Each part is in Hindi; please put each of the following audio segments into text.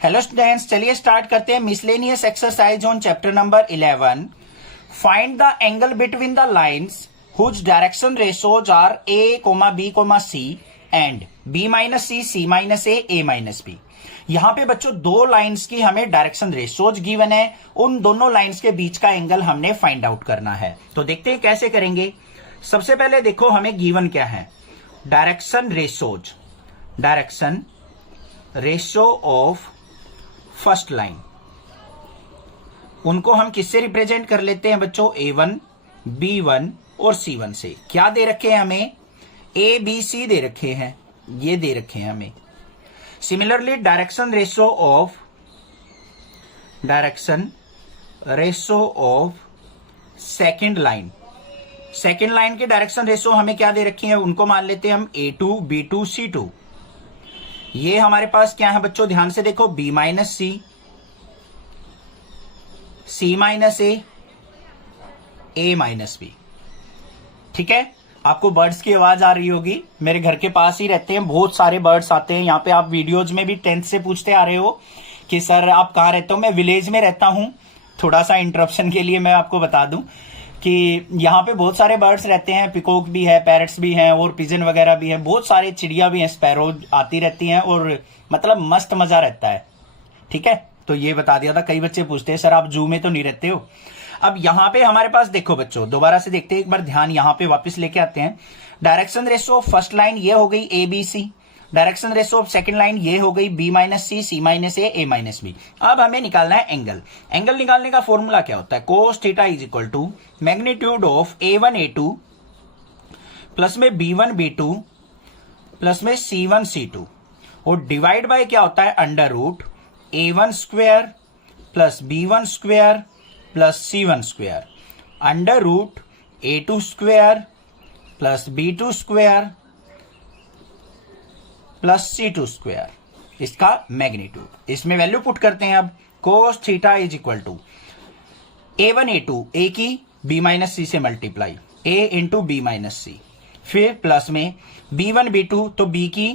हेलो स्टूडेंट्स, चलिए स्टार्ट करते हैं miscellaneous exercise on chapter number 11। Find the angle between the lines whose direction ratios are a, b, c and b minus C minus A minus B. यहां पे बच्चों दो लाइंस की हमें डायरेक्शन रेशोज गिवन है, उन दोनों लाइंस के बीच का एंगल हमने फाइंड आउट करना है। तो देखते हैं कैसे करेंगे। सबसे पहले देखो हमें गिवन क्या है, direction ratios, direction ratio of first line. उनको हम किससे रिप्रेजेंट कर लेते हैं बच्चों, A1, B1 और C1 से। क्या दे रखे हैं हमें, A, B, C दे रखे हैं, ये दे रखे हैं हमें। Similarly direction ratio of second line, second line के डायरेक्शन रेशो हमें क्या दे रखी है, उनको मान लेते हैं हम A2, B2, C2। ये हमारे पास क्या है बच्चों, ध्यान से देखो, B minus C minus A minus B। ठीक है, आपको बर्ड्स की आवाज आ रही होगी, मेरे घर के पास ही रहते हैं, बहुत सारे बर्ड्स आते हैं यहाँ पे। आप वीडियोज में भी 10th से पूछते आ रहे हो कि सर आप कहाँ रहते हो। मैं विलेज में रहता हूँ। थोड़ा सा इंटरप्शन के लिए मैं आपको बता दूं कि यहाँ पे बहुत सारे बर्ड्स रहते हैं, पिकॉक भी है, पैरट्स भी हैं और पिजन वगैरह भी है, बहुत सारे चिड़िया भी हैं, स्पैरो आती रहती हैं और मतलब मस्त मजा रहता है। ठीक है, तो ये बता दिया था। कई बच्चे पूछते हैं सर आप जू में तो नहीं रहते हो। अब यहाँ पे हमारे पास देखो बच्चों, दोबारा से देखते हैं, एक बार ध्यान यहाँ पे वापस लेके आते हैं। Direction ratio of first line ये हो गई ABC, direction ratio of second line ये हो गई B minus C minus A minus B। अब हमें निकालना है एंगल। एंगल निकालने का फॉर्मूला क्या होता है, cos theta is equal to magnitude of A1 A2 plus में B1 B2 प्लस में C1 C2 और डिवाइड बाय क्या होता है, under root A1 square plus B1 square plus C1 square under root A2 square plus B2 square plus C2 square, इसका मैग्नीट्यूड। इसमें वैल्यू पुट करते हैं। अब cos theta is equal to A1 A2, A की B माइनस C से multiply, A into B minus C, फिर प्लस में B1 B2 तो B की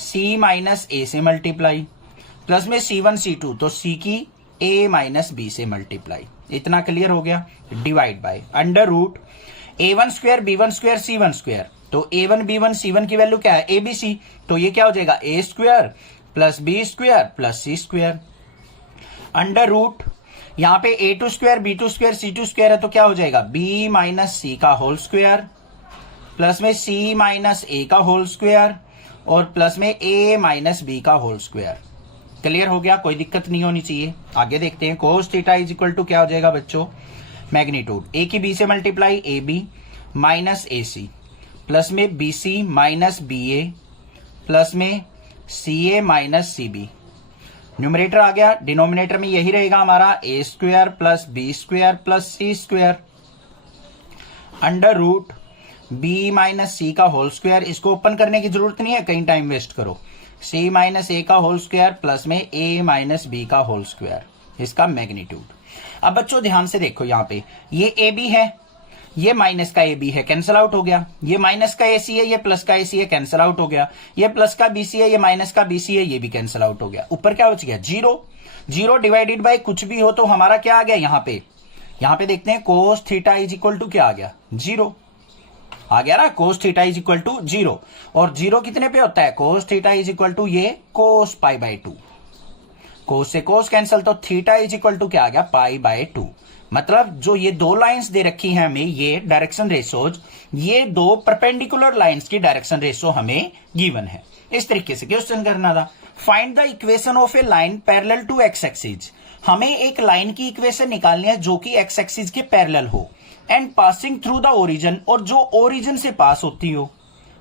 C माइनस A से मल्टीप्लाई, प्लस में C1 C2 तो C की A माइनस B से मल्टीप्लाई। इतना क्लियर हो गया। Divide by under root A1 square B1 square C1 square, तो A1 B1 C1 की वैल्यू क्या है, ABC, तो ये क्या हो जाएगा A square plus B square plus C square under root यहां पे A2 square B2 square C2 square है, तो क्या हो जाएगा B माइनस C का होल स्क्वायर प्लस में C माइनस A का होल स्क्वायर और प्लस में A माइनस B का होल स्क्वायर। क्लियर हो गया, कोई दिक्कत नहीं होनी चाहिए। आगे देखते हैं। Cos theta is equal to क्या हो जाएगा बच्चों, मैग्नीट्यूड A की B से multiply AB minus AC plus में BC माइनस BA प्लस में CA माइनस CB। न्यूमरेटर आ गया, डिनोमिनेटर में यही रहेगा हमारा A square plus B square plus C square under root B minus C का होल स्क्वायर। इसको ओपन करने की जरूरत नहीं है, कहीं टाइम वेस्ट करो। C माइनस A का होल स्क्वायर प्लस में A माइनस B का होल स्क्वायर, इसका मैग्नीट्यूड। अब बच्चों ध्यान से देखो, यहाँ पे ये AB है, ये माइनस का AB है, कैंसिल आउट हो गया। ये माइनस का AC है, ये प्लस का AC है, कैंसिल आउट हो गया। ये प्लस का BC है, ये माइनस का BC है, ये भी कैंसिल आउट हो गया। ऊपर क्या बच गया, जीरो। जीरो डिवाइडेड बाय कुछ भी हो तो हमारा क्या आ गया, यहाँ पे देखते हैं cos theta is equal to क्या आ गया, जीरो आ गया ना। Cos theta is equal to zero, और जीरो कितने पे होता है, cos theta is equal to ये कोस पाई बाय 2। कोस से कोस कैंसिल, तो थीटा इज इक्वल टू क्या आ गया, पाई बाय 2। मतलब जो ये दो लाइंस दे रखी हैं हमें, ये डायरेक्शन रेशोज, ये दो परपेंडिकुलर लाइंस की डायरेक्शन रेशो हमें गिवन है। इस तरीके से क्वेश्चन करना था। Find the equation of a line parallel to X axis. हमें एक लाइन की इक्वेशन निकालनी है जो कि एक्स एक्सिस के पैरेलल हो and passing through the origin, और जो ओरिजिन से पास होती हो।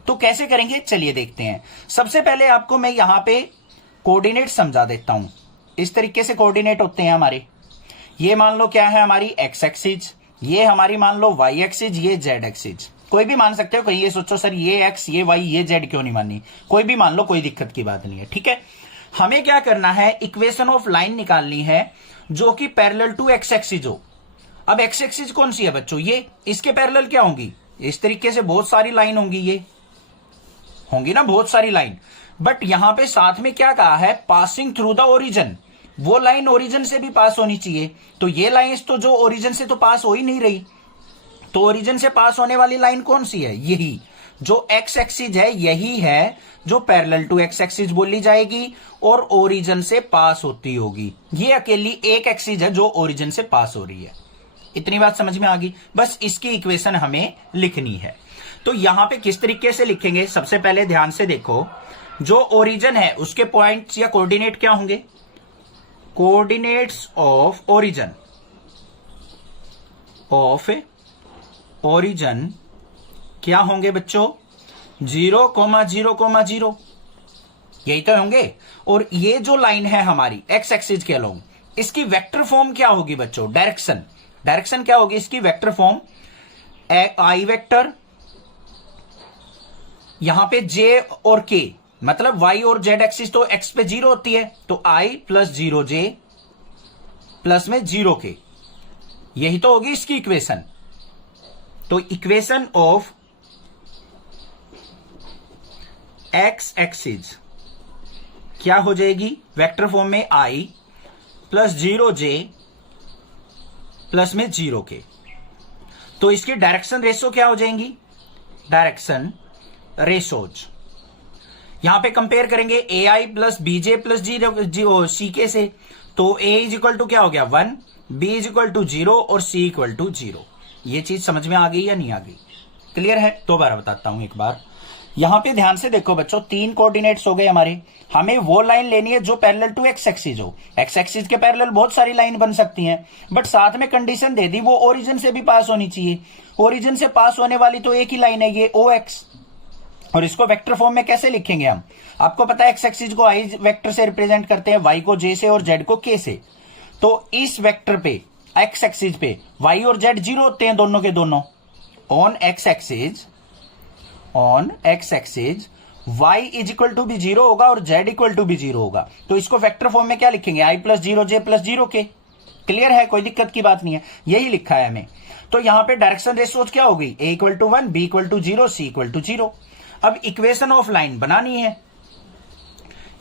तो कैसे करेंगे, चलिए देखते हैं। सबसे पहले आपको मैं यहां पे कोऑर्डिनेट समझा देता हूं। इस तरीके से कोऑर्डिनेट होते हैं हमारे। ये मान लो क्या है हमारी एक्स एक्सिस, ये हमारी मान लो वाई एक्सिस, ये जेड एक्सिस। कोई भी मान सकते हो, कहीं ये सोचो सर ये एक्स ये वाई ये जेड क्यों नहीं माननी, कोई भी मान लो, कोई दिक्कत की बात नहीं है। ठीक है, हमें क्या करना है, इक्वेशन ऑफ लाइन निकालनी है जो कि पैरेलल टू एक्स एक्सिस हो। अब एक्स एक्सिस कौन सी है बच्चों, ये, इसके पैरेलल क्या होंगी, इस तरीके से बहुत सारी लाइन होंगी, ये होंगी ना बहुत सारी लाइन। बट यहां पे साथ में क्या कहा है, पासिंग थ्रू द ओरिजिन। वो लाइन ओरिजिन से भी पास होनी चाहिए, तो ये लाइन तो जो ओरिजिन से तो पास हो ही नहीं रही, तो ओरिजिन से पास होने वाली लाइन कौन सी है, यही जो एक्स एक्सिस है, यही है जो पैरेलल टू एक्स एक्सिस बोली जाएगी और ओरिजिन से पास होती होगी। ये अकेली एक एक्सिस है जो ओरिजिन से पास हो रही है। इतनी बात समझ में आ गई। बस इसकी इक्वेशन हमें लिखनी है। तो यहां पे किस तरीके से लिखेंगे, सबसे पहले ध्यान से देखो, जो ओरिजिन है उसके पॉइंट्स या कोऑर्डिनेट क्या होंगे, कोऑर्डिनेट्स ऑफ ओरिजिन क्या होंगे बच्चों, 0,0,0, यही तो होंगे। और ये जो लाइन है हमारी एक्स एक्सिस के अलोंग, इसकी वेक्टर फॉर्म क्या होगी बच्चों, डायरेक्शन क्या होगी इसकी, वेक्टर फॉर्म आई वेक्टर, यहां पे जे और के, मतलब वाई और जेड एक्सिस तो एक्स पे 0 होती है, तो आई प्लस 0j प्लस में 0k, यही तो होगी इसकी इक्वेशन। तो इक्वेशन ऑफ एक्स एक्सिस क्या हो जाएगी, वेक्टर फॉर्म में आई प्लस 0j प्लस में 0k। तो इसकी डायरेक्शन रेशो क्या हो जाएंगी, डायरेक्शन रेशोज। यहां पे कंपेयर करेंगे ए I plus BJ plus C के से, तो ए इज इक्वल टू क्या हो गया 1, बी इज इक्वल टू 0 और सी इक्वल टू 0। ये चीज समझ में आ गई या नहीं आ गई, क्लियर है। दोबारा बताता हूं एक बार, यहां पे ध्यान से देखो बच्चों, 3 कोऑर्डिनेट्स हो गए हमारे। हमें वो लाइन लेनी है जो पैरेलल टू एक्स एक्सिस हो। एक्स एक्सिस के पैरेलल बहुत सारी लाइन बन सकती हैं, बट साथ में कंडीशन दे दी वो ओरिजिन से भी पास होनी चाहिए। ओरिजिन से पास होने वाली तो एक ही लाइन है, ये ओ एक्स। और इसको वेक्टर फॉर्म में कैसे लिखेंगे हम, आपको पता है एक्स एक्सिस को आई वेक्टर से रिप्रेजेंट करते हैं, वाई को जे से और जेड को के से। तो इस वेक्टर पे एक्स एक्सिस पे वाई और जेड 0 होते हैं, दोनों के दोनों। On X axis Y is equal to भी 0 होगा और जेड इक्वल टू भी 0 होगा। तो इसको वेक्टर फॉर्म में क्या लिखेंगे, आई plus 0j plus 0k। Clear है, कोई दिक्कत की बात नहीं है, यही लिखा है हमें। तो यहां पे डायरेक्शन रेशोज क्या हो गई, a equal to 1, b equal to 0, c equal to 0। अब इक्वेशन ऑफ लाइन बनानी है।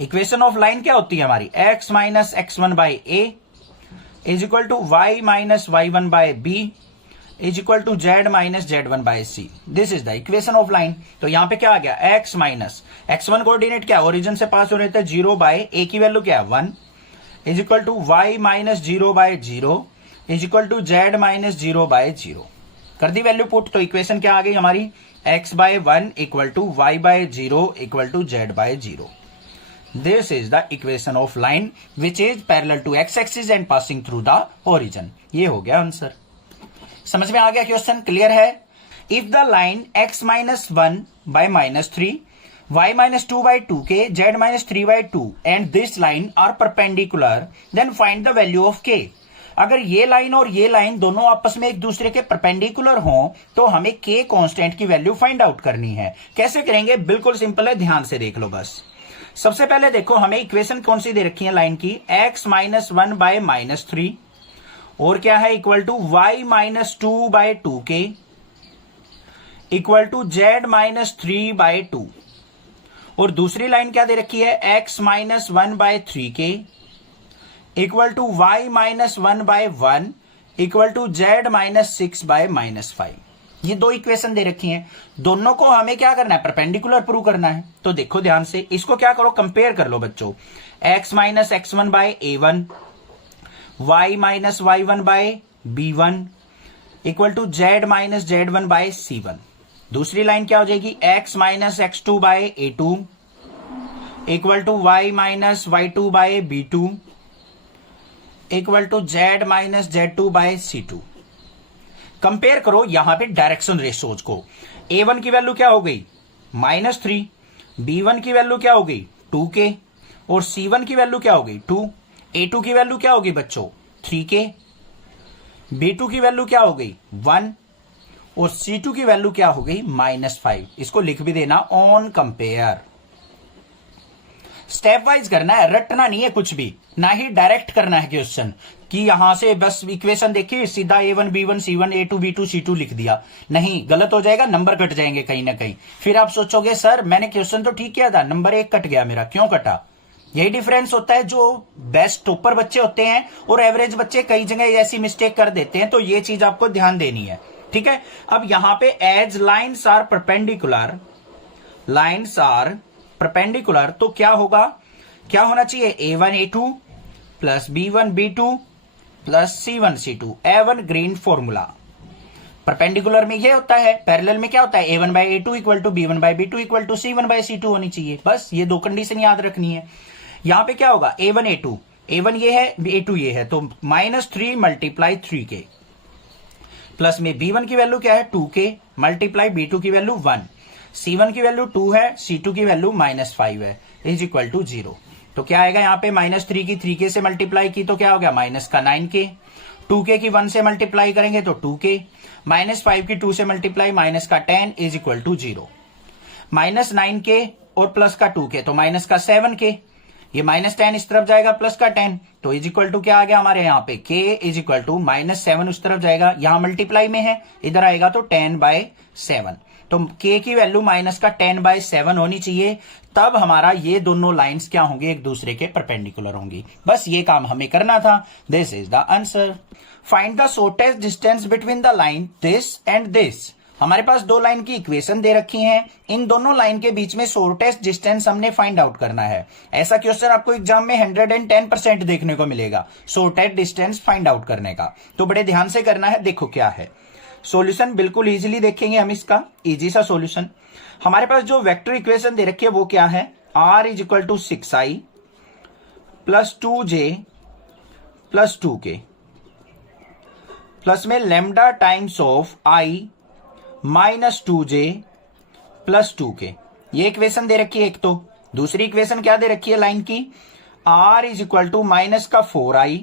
इक्वेशन ऑफ लाइन क्या होती है हमारी, x minus x1 by A is equal to y minus y1 by b is equal to z minus z1 by c। This is the equation of line. तो यहां पे क्या आ गया, x माइनस x1 कोऑर्डिनेट क्या, ओरिजिन से पास हो रहे थे 0 बाय a की वैल्यू क्या है 1 is equal to y minus 0 by 0 is equal to z minus 0 by 0। कर दी वैल्यू पुट, तो इक्वेशन क्या आ गई हमारी, x by 1 equal to y by 0 equal to z by 0। This is the equation of line which is parallel to X axis and passing through the origin. ये हो गया आंसर। समझ में आ गया क्वेश्चन, क्लियर है। If the line x minus 1 by minus 3, y minus 2 by 2k, z minus 3 by 2 and this line are perpendicular, then find the value of k। अगर ये लाइन और ये लाइन दोनों आपस में एक दूसरे के परपेंडिकुलर हों तो हमें k कांस्टेंट की वैल्यू फाइंड आउट करनी है। कैसे करेंगे, बिल्कुल सिंपल है, ध्यान से देख लो बस। सबसे पहले देखो हमें इक्वेशन कौन सी दे रखी है लाइन की, x माइनस 1 बाय माइनस 3 और क्या है equal to y minus 2 by 2k equal to z minus 3 by 2। और दूसरी लाइन क्या दे रखी है, x minus 1 by 3k equal to y minus 1 by 1 equal to z minus 6 by minus 5। ये दो इक्वेशन दे रखी हैं, दोनों को हमें क्या करना है, परपेंडिकुलर प्रूव करना है। तो देखो ध्यान से, इसको क्या करो, कंपेयर कर लो बच्चों। x minus x1 by a1 y minus y1 by b1 equal to z minus z1 by c1। दूसरी लाइन क्या हो जाएगी, x minus x2 by a2 equal to y minus y2 by b2 equal to z minus z2 by c2। Compare करो यहां पे डायरेक्शन रेशोज को। a1 की वैल्यू क्या हो गई -3, b1 की वैल्यू क्या हो गई 2k और c1 की वैल्यू क्या हो गई 2, a2 की वैल्यू क्या होगी बच्चों 3k, b2 की वैल्यू क्या हो गई 1 और c2 की वैल्यू क्या हो गई -5। इसको लिख भी देना ऑन कंपेयर। स्टेप वाइज करना है, रटना नहीं है कुछ भी, ना ही डायरेक्ट करना है क्वेश्चन कि यहां से बस इक्वेशन देखिए सीधा A1 B1 C1 A2 B2 C2 लिख दिया। नहीं, गलत हो जाएगा, नंबर कट जाएंगे कहीं ना कहीं। फिर आप सोचोगे सर मैंने क्वेश्चन तो ठीक किया था, नंबर 1 कट गया मेरा, क्यों कटा? यही डिफरेंस होता है। जो बेस्ट टॉपर बच्चे होते हैं और एवरेज बच्चे कई जगह ऐसी मिस्टेक कर देते हैं, तो ये चीज आपको ध्यान देनी है, ठीक है। अब यहां पे as lines are perpendicular, lines are perpendicular, तो क्या होगा, क्या होना चाहिए, A1 A2 plus B1 B2 plus C1 C2, evergreen formula. Perpendicular में ये होता है, पैरेलल में क्या होता है, A1 by A2 equal to B1 by B2 equal to C1 by C2 होनी चाहिए। बस ये दो कंडीशन याद रखनी है। यहां पे क्या होगा, A1 A2, A1 ये है A2 ये है, तो -3 मल्टीप्लाई 3K प्लस में B1 की वैल्यू क्या है 2K मल्टीप्लाई B2 की वैल्यू 1, C1 की वैल्यू 2 है, C2 की वैल्यू -5 है, इज इक्वल टू 0। तो क्या आएगा यहाँ पे, -3 की 3K से मल्टीप्लाई की तो क्या हो गया, माइनस का 9K, 2K की 1 से मल्टीप्लाई करेंगे तो 2K, -5 की 2 से मल्टीप्लाई माइनस का 10 इज इक्वल टू 0, -9K और प्लस का 2K तो माइनस का 7K, ये -10 इस तरफ जाएगा प्लस का 10, तो इज इक्वल टू क्या आ गया हमारे यहाँ पे, K इज इक्वल टू -7 उस तरफ जाएगा, यहां मल्टीप्लाई में है, इधर आएगा तो 10/7, तो K की वैल्यू माइनस का 10/7 होनी चाहिए, तब हमारा ये दोनों लाइंस क्या होंगे, एक दूसरे के परपेंडिकुलर होंगी। बस ये काम हमें करना था। This is the answer. Find the shortest distance between the line this and this. हमारे पास दो लाइन की इक्वेशन दे रखी हैं, इन दोनों लाइन के बीच में शॉर्टेस्ट डिस्टेंस हमने फाइंड आउट करना है। ऐसा क्वेश्चन आपको एग्जाम में 110% देखने को मिलेगा, शॉर्टेस्ट डिस्टेंस फाइंड आउट करने का। तो बड़े ध्यान से करना है। देखो क्या है सॉल्यूशन, बिल्कुल इजीली देखेंगे हम इसका, इजी सा सॉल्यूशन। हमारे पास जो वेक्टर इक्वेशन दे रखी है वो क्या है, R is equal to 6i plus 2j plus 2k plus में lambda times of i minus 2j plus 2k। ये इक्वेशन दे रखी है एक। तो दूसरी इक्वेशन क्या दे रखी है लाइन की, R is equal to minus का 4i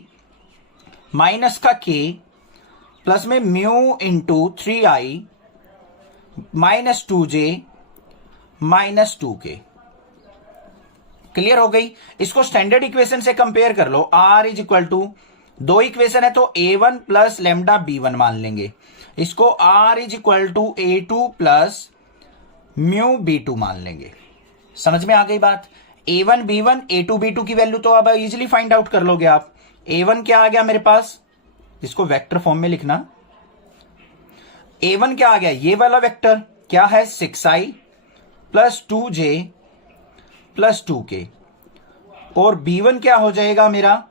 माइनस का k प्लस में mu into 3i minus 2j minus 2k। Clear हो गई। इसको स्टैंडर्ड इक्वेशन से कंपेयर कर लो। R इज इक्वल टू, दो इक्वेशन है तो A1 प्लस लेमडा B1 मान लेंगे, इसको R is equal to A2 plus mu B2 मान लेंगे। समझ में आ गई बात। A1 B1 A2 B2 की वैल्यू तो अब इजिली फाइंड आउट कर लोगे आप। A1 क्या आ गया मेरे पास, इसको वेक्टर फॉर्म में लिखना। A1 क्या आ गया, ये वाला वेक्टर क्या है 6i plus 2j plus 2k, और B1 क्या हो जाएगा मेरा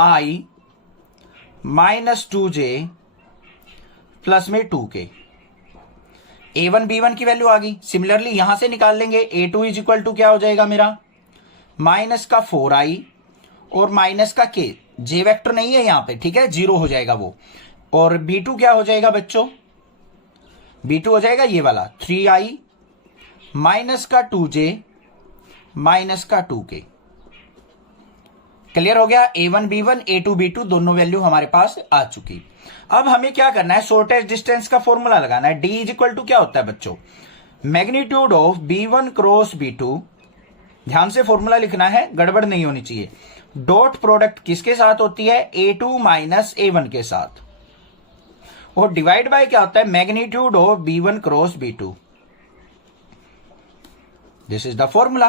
i माइनस 2j प्लस में 2k। A1 B1 की वैल्यू आ गई। सिमिलरली यहां से निकाल लेंगे। A2 इज इक्वल टू क्या हो जाएगा मेरा, माइनस का 4i और माइनस का k, जे वेक्टर नहीं है यहां पे, ठीक है, 0 हो जाएगा वो। और B2 क्या हो जाएगा बच्चों, B2 हो जाएगा ये वाला 3i माइनस का 2j माइनस का 2k। क्लियर हो गया। A1 B1 A2 B2 दोनों वैल्यू हमारे पास आ चुकी। अब हमें क्या करना है, शॉर्टेस्ट डिस्टेंस का फॉर्मूला लगाना है। D इज इक्वल टू क्या होता है बच्चों, magnitude of B1 cross B2। ध्यान से फॉर्मूला लिखना है, गड़बड़ नहीं होनी चाहिए। डॉट प्रोडक्ट किसके साथ होती है, A2 माइनस A1 के साथ, और डिवाइड बाय क्या होता है, magnitude of B1 cross B2। This is the formula.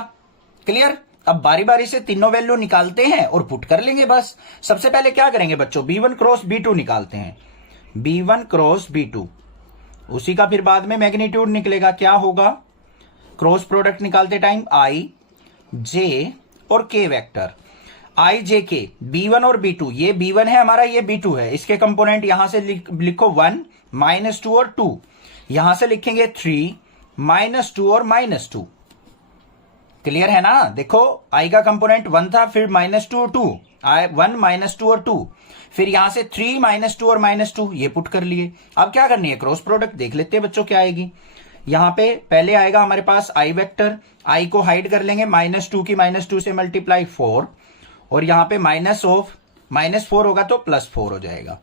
Clear. अब बारी बारी से तीनों वैल्यू निकालते हैं और पुट कर लेंगे बस। सबसे पहले क्या करेंगे बच्चों, B1 क्रॉस B2 निकालते हैं, B1 क्रॉस B2, उसी का फिर बाद में मैग्नीट्यूड निकलेगा। क्या होगा, क्रॉस प्रोडक्ट निकालते टाइम I J और K vector, I J K, B1 और B2, ये B1 है हमारा, ये B2 है, इसके कंपोनेंट यहां से लिखो 1 -2 और 2, यहां से लिखेंगे 3 -2 और -2। क्लियर है ना। देखो I का कंपोनेंट 1 था, फिर -2 और 2, 1 -2 और 2, फिर यहां से 3 -2 और -2, ये पुट कर लिए। अब क्या करनी है, क्रॉस प्रोडक्ट देख लेते हैं बच्चों क्या आएगी। यहां पे पहले आएगा हमारे पास I वेक्टर, I को हाइड कर लेंगे, -2 की -2 से मल्टीप्लाई 4, और यहां पे -4 होगा तो +4 हो जाएगा,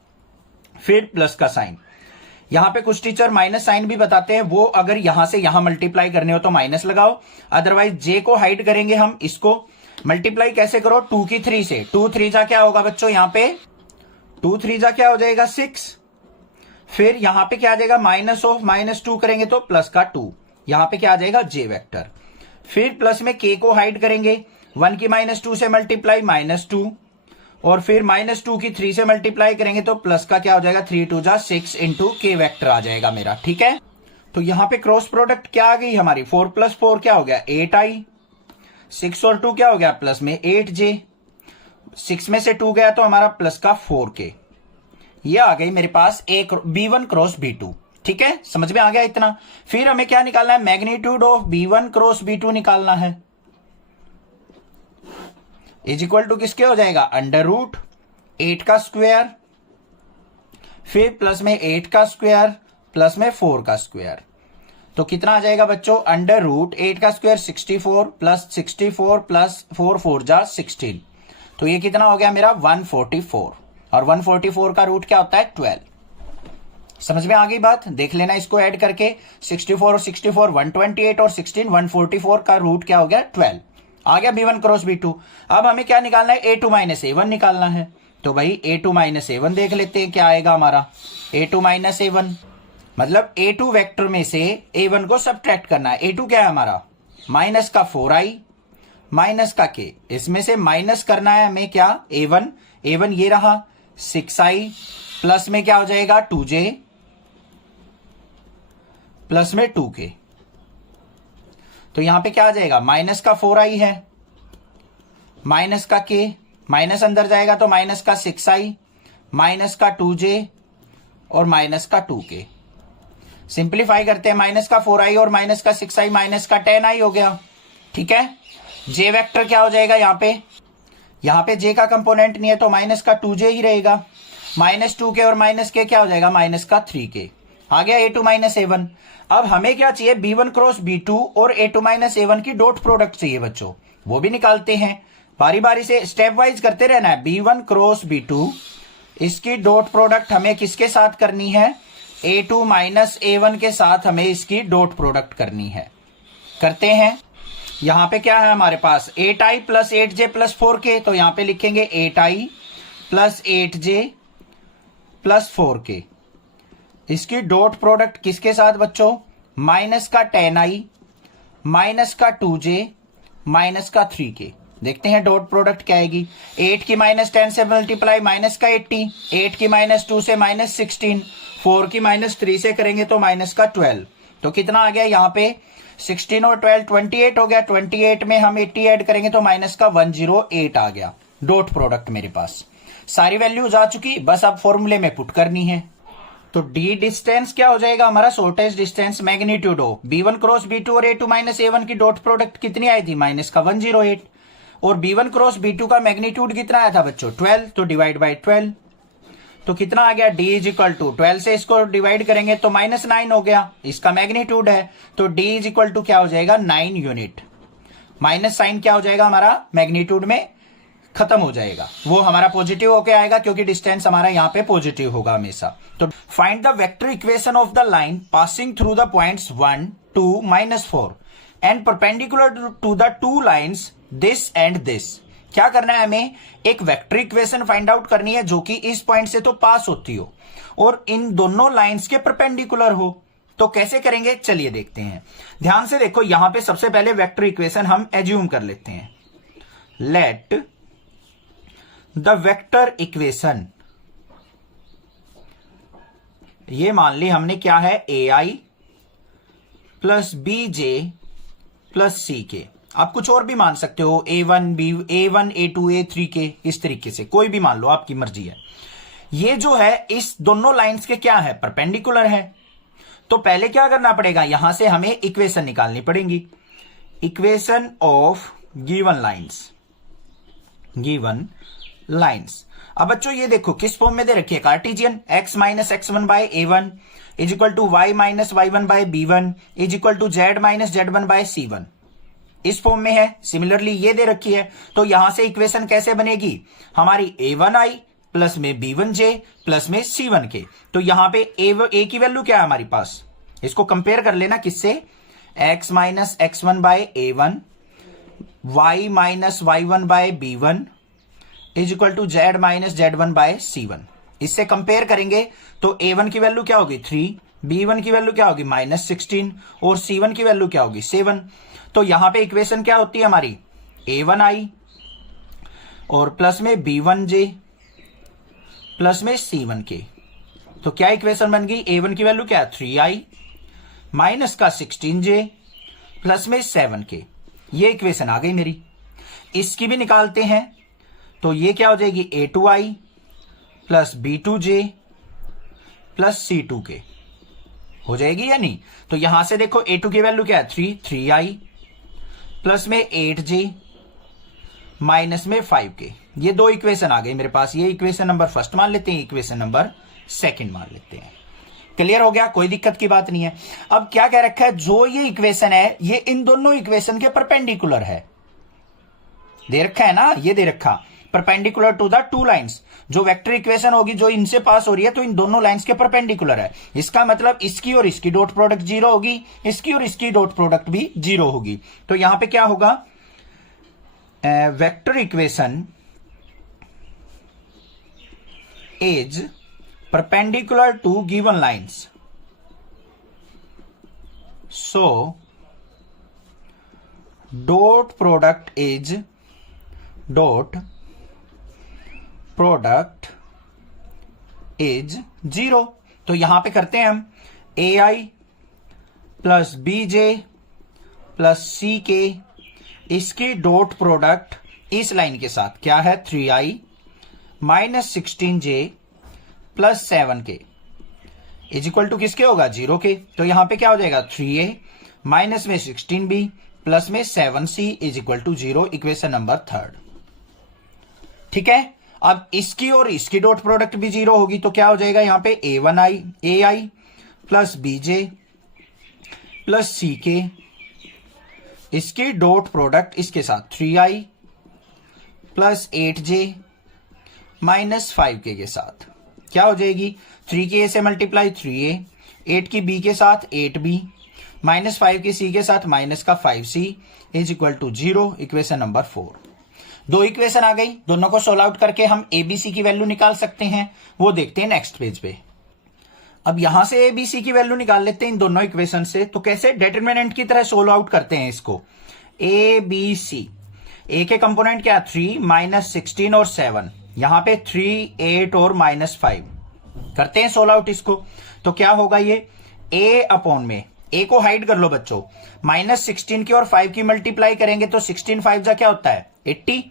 फिर प्लस का साइन। यहां पे कुछ टीचर माइनस साइन भी बताते हैं, वो अगर यहां से यहां मल्टीप्लाई करने हो तो माइनस लगाओ, अदरवाइज जे को हाइड करेंगे हम। इसको मल्टीप्लाई कैसे करो, 2 की 3 से, 2 3 जा क्या होगा बच्चों, यहां पे 2 3 जा क्या हो जाएगा 6, फिर यहां पे क्या आ जाएगा माइनस ऑफ -2 करेंगे तो प्लस का 2, यहां पे क्या आ जाएगा जे वेक्टर। फिर प्लस में के को हाइड करेंगे, 1 की -2 से मल्टीप्लाई -2, और फिर -2 की 3 से मल्टीप्लाई करेंगे तो प्लस का क्या हो जाएगा 3 2 जा 6 इंटू के वेक्टर आ जाएगा मेरा। ठीक है, तो यहां पे क्रॉस प्रोडक्ट क्या आ गई हमारी, 4 + 4 क्या हो गया 8i, 6 और 2 क्या हो गया प्लस में 8j, 6 में से 2 गया तो हमारा प्लस का 4k, ये आ गई मेरे पास एक b1 क्रॉस b2। ठीक है, समझ में आ गया इतना। फिर हमें क्या निकालना है, magnitude of b1 cross b2 निकालना है, इज इक्वल टू किसके हो जाएगा, √8 का स्क्वायर, फिर प्लस में 8 का स्क्वायर, प्लस में 4 का स्क्वायर, तो कितना आ जाएगा बच्चों, √8 का स्क्वायर 64 प्लस 64 प्लस 4 4 जा 16, तो ये कितना हो गया मेरा 144, और 144 का रूट क्या होता है 12। समझ में आ गई बात, देख लेना इसको ऐड करके, 64 और 64 128 और 16 144 का रूट क्या हो गया 12, आ गया b1 क्रॉस b2। अब हमें क्या निकालना है, a2 - a1 निकालना है, तो भाई a2 - a1 देख लेते हैं क्या आएगा हमारा, a2 - a1 मतलब a2 वेक्टर में से a1 को सब्ट्रैक्ट करना है। a2 क्या है हमारा, माइनस का 4i माइनस का k, इसमें से माइनस करना है हमें क्या a1 ये रहा 6i, प्लस में क्या हो जाएगा 2j, प्लस में 2k, तो यहां पे क्या आ जाएगा, माइनस का 4i है, माइनस का k, माइनस अंदर जाएगा तो माइनस का 6i, माइनस का 2j और माइनस का 2k। सिंप्लीफाई करते हैं, माइनस का 4i और माइनस का 6i माइनस का 10i हो गया। ठीक है, जे वेक्टर क्या हो जाएगा यहां पे जे का कंपोनेंट नहीं है तो माइनस का 2j ही रहेगा, -2k और -k क्या हो जाएगा माइनस का 3k, आ गया a2 - a1। अब हमें क्या चाहिए, b1 क्रॉस b2 और a2 - a1 की डॉट प्रोडक्ट चाहिए बच्चों, वो भी निकालते हैं, बारी बारी से स्टेप वाइज करते रहना है। b1 क्रॉस b2 इसकी डॉट प्रोडक्ट हमें किसके साथ करनी है, a2 - a1 के साथ हमें इसकी डॉट प्रोडक्ट करनी है, करते हैं। यहां पे क्या है हमारे पास 8i + 8j + 4k, तो यहां पे लिखेंगे 8i + 8j + 4k, इसकी डॉट प्रोडक्ट किसके साथ बच्चों, माइनस का 10i माइनस का 2j माइनस का 3k। देखते हैं डॉट प्रोडक्ट क्या आएगी, 8 की -10 से मल्टीप्लाई माइनस का 80, 8 की -2 से -16, 4 की -3 से करेंगे तो माइनस का 12, तो कितना आ गया यहाँ पे 16 और 12 28 हो गया, 28 में हम 80 ऐड करेंगे तो माइनस का 108 आ गया डॉट प्रोडक्ट मेरे पास। सारी वैल्यूज आ चुकी, बस अब फॉर्मूले में पुट करनी है। तो डी डिस्टेंस क्या हो जाएगा हमारा, शॉर्टेज डिस्टेंस मैग्नीट्यूड हो b1 क्रॉस b2 और a2 - a1 की डॉट प्रोडक्ट कितनी आई थी, माइनस का 108, और b1 क्रॉस b2 का मैग्नीट्यूड कितना आया था बच्चों 12, तो डिवाइड बाय 12, तो कितना आ गया d = 12 से इसको डिवाइड करेंगे तो -9 हो गया, इसका मैग्नीट्यूड है, तो d = क्या हो जाएगा 9 यूनिट, माइनस साइन क्या हो जाएगा हमारा मैग्नीट्यूड में खत्म हो जाएगा, वो हमारा पॉजिटिव होके आएगा क्योंकि डिस्टेंस हमारा यहाँ पे पॉजिटिव होगा हमेशा। तो find the vector equation of the line passing through the points 1 2 -4 and perpendicular to the two lines this and this. क्या करना है हमें, एक वेक्टर इक्वेशन फाइंड आउट करनी है जो कि इस पॉइंट से तो पास होती हो और इन दोनों लाइंस के परपेंडिकुलर हो। तो कैसे करेंगे चलिए देखते हैं, ध्यान से देखो। यहां पे सबसे पहले वेक्टर इक्वेशन हम एज्यूम कर लेते हैं, लेट द वेक्टर इक्वेशन, ये मान ली हमने क्या है ai plus bj plus ck, आप कुछ और भी मान सकते हो a1 a2 a3 के, इस तरीके से कोई भी मान लो, आपकी मर्जी है। ये जो है इस दोनों लाइंस के क्या है परपेंडिकुलर है, तो पहले क्या करना पड़ेगा, यहां से हमें इक्वेशन निकालनी पड़ेगी, इक्वेशन ऑफ गिवन लाइंस। अब बच्चों ये देखो किस फॉर्म में दे रखी है, Cartesian, x - x1 by a1 is equal to y - y1 by b1 is equal to z - z1 by c1, इस फॉर्म में है। सिमिलरली ये दे रखी है, तो यहां से इक्वेशन कैसे बनेगी हमारी, a1i प्लस में B1J प्लस में C1K। तो यहां पे A की वैल्यू क्या है हमारे पास, इसको कंपेयर कर लेना किससे, x minus x1 by A1 y minus y1 by B1 is equal to z minus z1 by C1। इससे कंपेयर करेंगे तो A1 की वैल्यू क्या होगी 3, B1 की वैल्यू क्या होगी -16 और C1 की वैल्यू क्या होगी 7। तो यहां पे इक्वेशन क्या होती है हमारी, A1I और प्लस में B1J प्लस में C1K। तो क्या इक्वेशन बन गई, A1 की वैल्यू क्या है 3I माइनस का 16J प्लस में 7K। ये इक्वेशन आ गई मेरी। इसकी भी निकालते हैं तो ये क्या हो जाएगी A2I plus B2J plus C2K हो जाएगी या नहीं। तो यहां से देखो A2 की वैल्यू क्या है 3I प्लस में 8J माइनस में 5K। ये दो इक्वेशन आ गई मेरे पास। ये इक्वेशन नंबर फर्स्ट मान लेते हैं, इक्वेशन नंबर सेकंड मान लेते हैं। क्लियर हो गया, कोई दिक्कत की बात नहीं है। अब क्या कह रखा है, जो ये इक्वेशन है ये इन दोनों इक्वेशन के परपेंडिकुलर है, दे रखा है ना, ये दे रखा perpendicular to the two lines. जो वेक्टर इक्वेशन होगी जो इनसे पास हो रही है तो इन दोनों लाइंस के परपेंडिकुलर है। इसका मतलब इसकी और इसकी डॉट प्रोडक्ट 0 होगी, इसकी और इसकी डॉट प्रोडक्ट भी 0 होगी। तो यहां पे क्या होगा, vector equation is perpendicular to given lines, so dot product is zero. तो यहां पे करते हैं हम AI plus BJ plus CK, इसकी डॉट प्रोडक्ट इस लाइन के साथ क्या है 3I minus 16J plus 7K is equal to किसके होगा 0 के। तो यहां पे क्या हो जाएगा 3A माइनस में 16B प्लस में 7C is equal to 0। Equation number third, ठीक है। अब इसकी और इसकी डॉट प्रोडक्ट भी 0 होगी तो क्या हो जाएगा यहां पे AI plus BJ plus CK, इसकी डॉट प्रोडक्ट इसके साथ 3I plus 8J minus 5K के साथ क्या हो जाएगी 3K से मल्टीप्लाई 3A, 8 की B के साथ 8B माइनस 5 की C के साथ माइनस का 5C is equal to 0। Equation number 4। दो इक्वेशन आ गई, दोनों को सोल्व आउट करके हम ABC की वैल्यू निकाल सकते हैं, वो देखते हैं नेक्स्ट पेज पे। अब यहां से ABC की वैल्यू निकाल लेते हैं इन दोनों इक्वेशन से। तो कैसे, डिटरमिनेंट की तरह सोल्व आउट करते हैं इसको। ABC, A के कंपोनेंट क्या 3 माइनस 16 और 7, यहां पे 3 8 और माइनस 5 करते हैं सोल्व आउट इसको। तो क्या होगा ये A अपॉन में, A को हाइड कर लो बच्चों, माइनस 16 की और 5 की मल्टीप्लाई करेंगे तो 16 5 जा क्या होता है 80,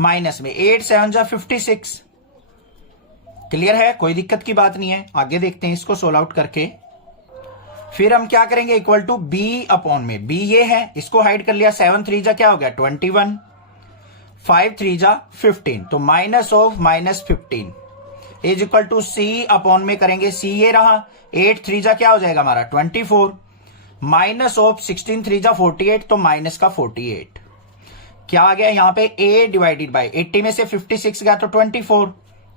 माइनस में 8 7 जा 56। क्लियर है, कोई दिक्कत की बात नहीं है। आगे देखते हैं इसको सोल्व आउट करके। फिर हम क्या करेंगे इक्वल टू B अपॉन में, B ये है, इसको हाइड कर लिया, 7 3 जा क्या हो गया 21, 5 3 जा 15, तो minus of minus 15 is equal to C upon में करेंगे, C ये रहा, 8 3 जा क्या हो जाएगा हमारा 24, माइनस ऑफ 16 3 जा 48, तो माइनस का 48 क्या आ गया यहां पे A डिवाइडेड बाय 80 में से 56 गया तो 24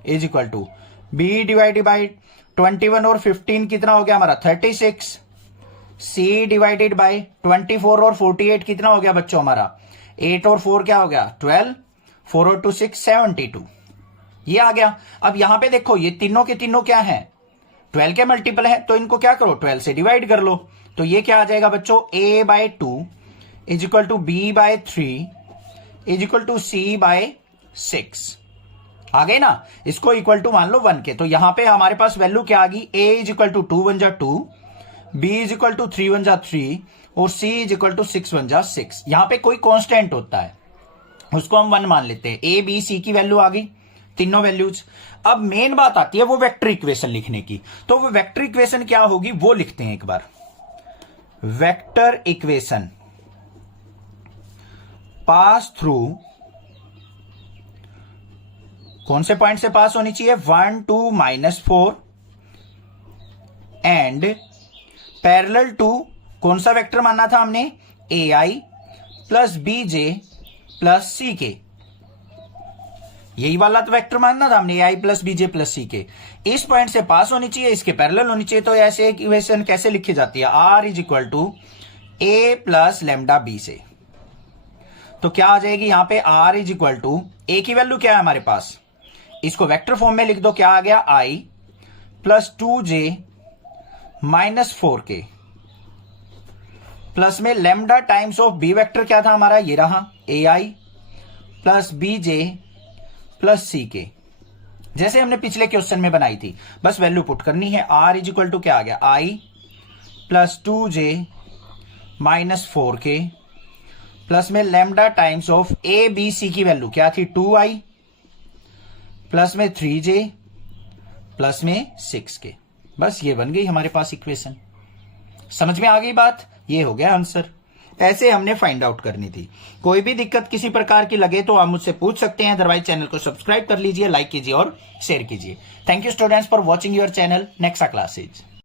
is equal to B divided by 21 और 15 कितना हो गया हमारा 36, C डिवाइडेड बाय 24 और 48 कितना हो गया बच्चों हमारा 8 और 4 क्या हो गया 12, 4 और 2 6 72, ये आ गया। अब यहां पे देखो ये तीनों के तीनों क्या है 12 के मल्टीपल है, तो इनको क्या करो 12 से डिवाइड कर लो। तो ये क्या आ जाएगा बच्चों A by 2 is equal to B by 3 is equal to C by 6 आ गए ना। इसको इक्वल टू मान लो 1 के। तो यहां पे हमारे पास वैल्यू क्या आ गई, A इज इक्वल टू 2 1 जा 2, B इज इक्वल टू 3 1 जा 3 और C इज इक्वल टू 6 1 जा 6। यहां पे कोई कांस्टेंट होता है उसको हम 1 मान लेते हैं। A B C की वैल्यू आ गई, तीनों वैल्यूज। अब मेन बात आती है वो वेक्टर इक्वेशन लिखने की। तो वो वेक्टर इक्वेशन क्या होगी वो लिखते हैं एक बार। वेक्टर इक्वेशन पास थ्रू, कौन से पॉइंट से पास होनी चाहिए 1 2 -4 एंड पैरेलल टू, कौन सा वेक्टर मानना था हमने AI plus BJ plus CK। यही वाला तो वेक्टर मानना था हमने, ए I plus B J plus C के। इस पॉइंट से पास होनी चाहिए, इसके पैरेलल होनी चाहिए। तो ऐसे इक्वेशन कैसे लिखी जाती है, R is equal to A plus lambda B से। तो क्या आ जाएगी यहां पे, R is equal to A की वैल्यू क्या है हमारे पास, इसको वेक्टर फॉर्म में लिख दो, क्या आ गया, I plus 2j minus 4k plus में lambda times of B vector क्या था हमारा, ये रहा A I plus B J plus C K, जैसे हमने पिछले क्वेश्चन में बनाई थी। बस वैल्यू पुट करनी है। आर इज इक्वल टू क्या आ गया, I plus 2j minus 4k plus में lambda times of A B C की वैल्यू क्या थी, 2i प्लस में 3j प्लस में 6k। बस ये बन गई हमारे पास इक्वेशन। समझ में आ गई बात, ये हो गया आंसर। ऐसे हमने फाइंड आउट करनी थी। कोई भी दिक्कत किसी प्रकार की लगे तो आप मुझसे पूछ सकते हैं, अदरवाइज चैनल को सब्सक्राइब कर लीजिए, लाइक कीजिए और शेयर कीजिए। Thank you students for watching your channel Nexa classes.